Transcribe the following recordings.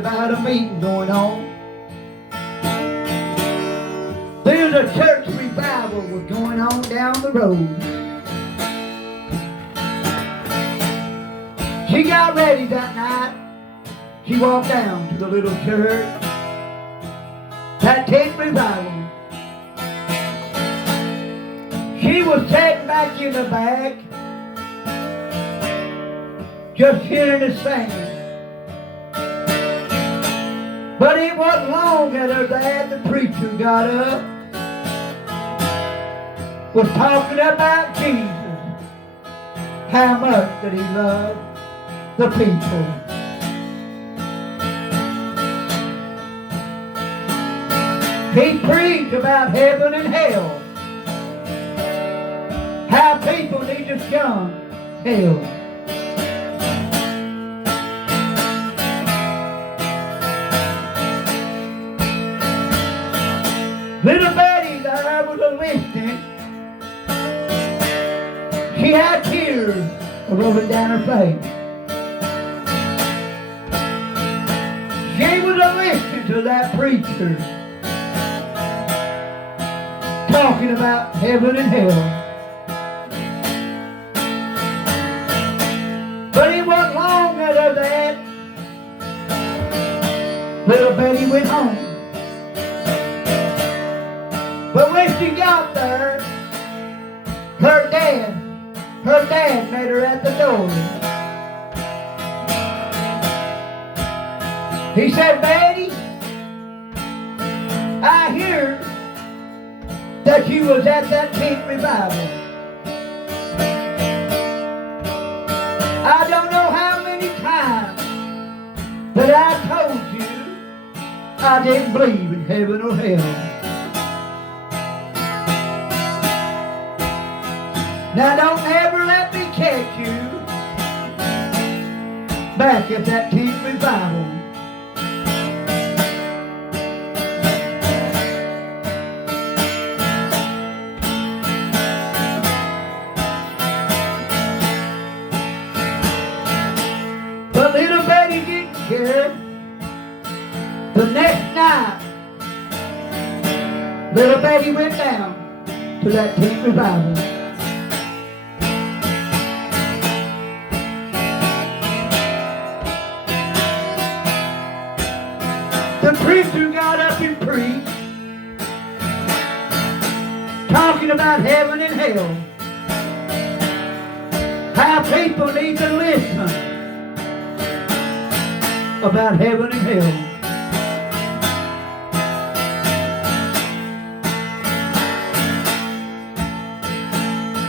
about a meeting going on. There's a church revival was going on down the road. She got ready that night. She walked down to the little church, that tent revival. She was sitting back in the back, just hearing the singing. But it wasn't long after that the preacher got up, was talking about Jesus, how much that he loved the people. He preached about heaven and hell, how people need to shun hell. Little Betty there was listening. She had tears rolling down her face. She was listening to that preacher talking about heaven and hell. But it wasn't long after that little Betty went home. But when she got there, her dad met her at the door. He said, Betty, I hear that you was at that tent revival. I don't know how many times that I told you I didn't believe in heaven or hell. Now don't ever let me catch you back at that tent revival. But little Betty didn't care. The next night, little Betty went down to that tent revival. The preacher got up and preached, talking about heaven and hell, how people need to listen about heaven and hell.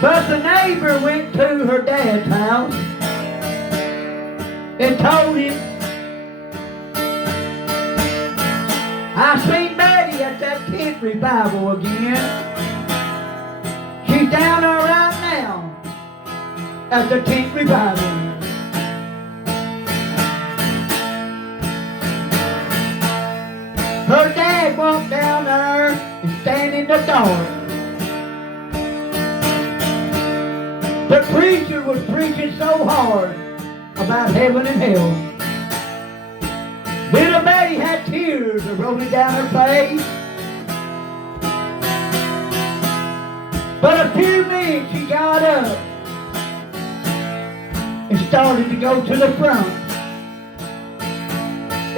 But the neighbor went to her dad's house and told him, I seen Betty at that tent revival again. She's down there right now at the tent revival. Her dad walked down there and stand in the dark. The preacher was preaching so hard about heaven and hell. Little Betty had tears rolling down her face. But a few minutes she got up and started to go to the front.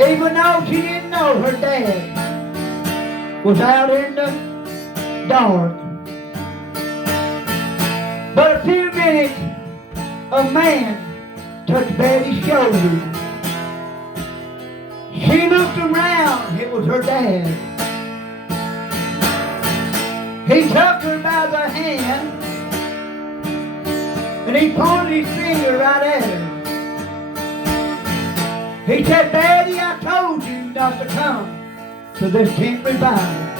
Even though she didn't know her dad was out in the dark. But a few minutes, a man touched Betty's shoulder. She looked around, it was her dad. He took her by the hand and he pointed his finger right at her. He said, Betty, I told you not to come to this tent revival.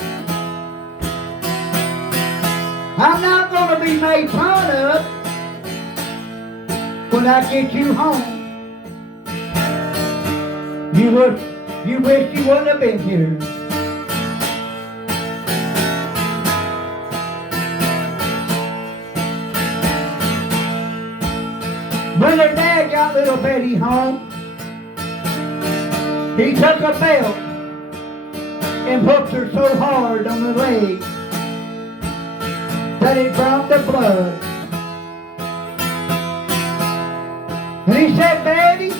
I'm not going to be made fun of when I get you home. You wish you wouldn't have been here. When her dad got little Betty home, he He took a belt and hooked her so hard on the leg that it brought the blood. And he said, Betty,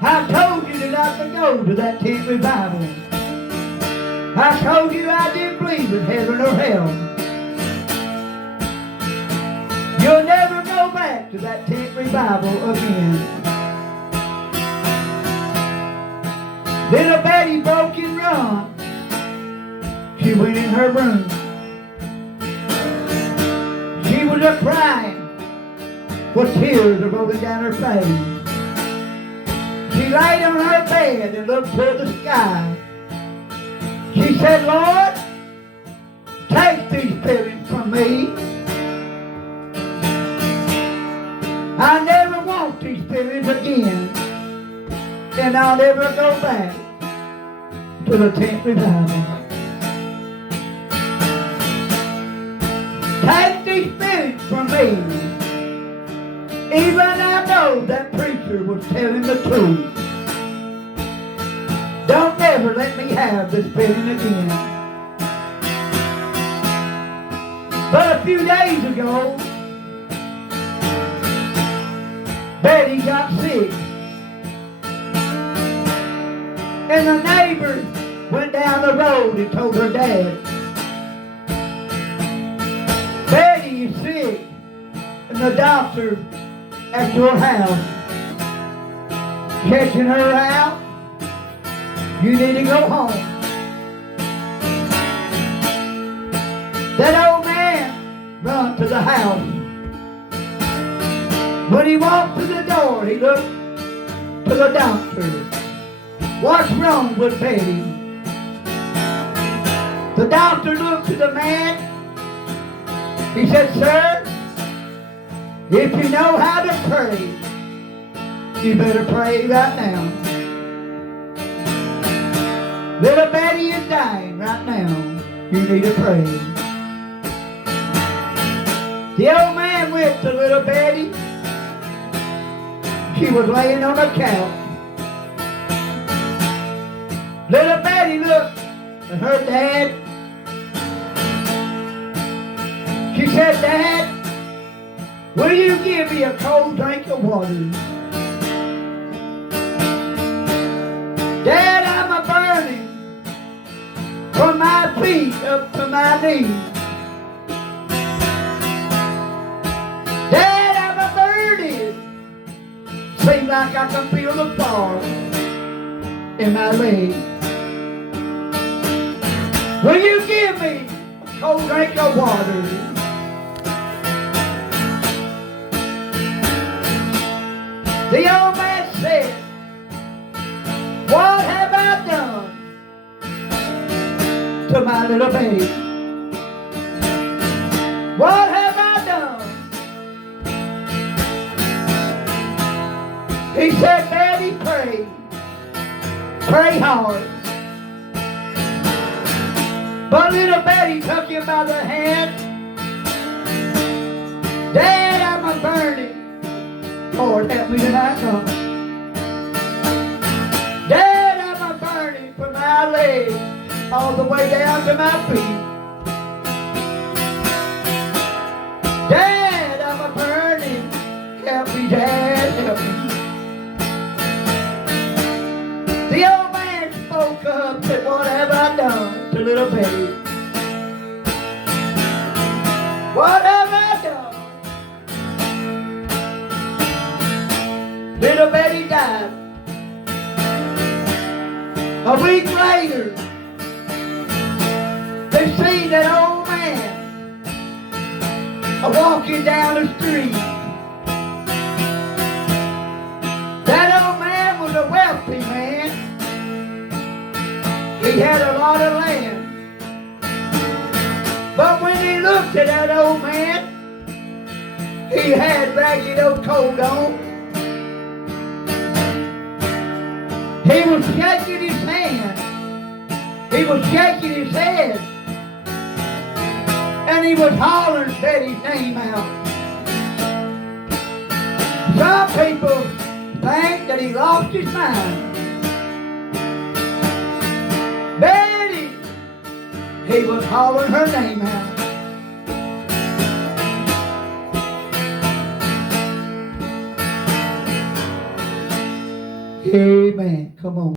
I told you not to go to that tent revival. I told you I didn't believe in heaven or hell. You'll never go back to that tent revival again. Little Betty broke and run. She went in her room. She was a-crying with tears are rolling down her face. She laid on her bed and looked toward the sky. She said, Lord, take these feelings from me. I never want these feelings again. And I'll never go back to the tent revival. Take these feelings from me. Even I know that preacher was telling the truth. Don't ever let me have this feeling again. But a few days ago, Betty got sick. And the neighbor went down the road and told her dad, Betty is sick, and the doctor at your house catching her out. You need to go home. That old man run to the house. When he walked to the door, he looked to the doctor. What's wrong with Betty? The doctor looked to the man. He said, Sir, if you know how to pray, you better pray right now. Little Betty is dying right now. You need to pray. The old man went to little Betty. She was laying on a couch. Little Betty looked at her dad. She said, Dad, will you give me a cold drink of water? Dad, I'm a-burning from my feet up to my knees. Dad, I'm a-burning. Seems like I can feel the fire in my leg. Will you give me a cold drink of water? The old man said, what have I done to my little baby? What have I done? He said, Daddy, pray. Pray hard. But little Betty took him by the hand. Dad, I'm a-burning. Lord, help me tonight, God. Dad, I'm a-burning from my legs all the way down to my feet. Dad, I'm a-burning. Help me, Dad, help me. The old man spoke up and said, what have I done to little Betty? What have I done? Little Betty died. A week later, they seen that old man walking down the street. That old man was a wealthy man. He had a lot of land. But when he looked at that old man, he had ragged old coat on. He was shaking his hand. He was shaking his head. And he was hollering Betty's name out. Some people think that he lost his mind. He was hollering her name out. Amen. Come on.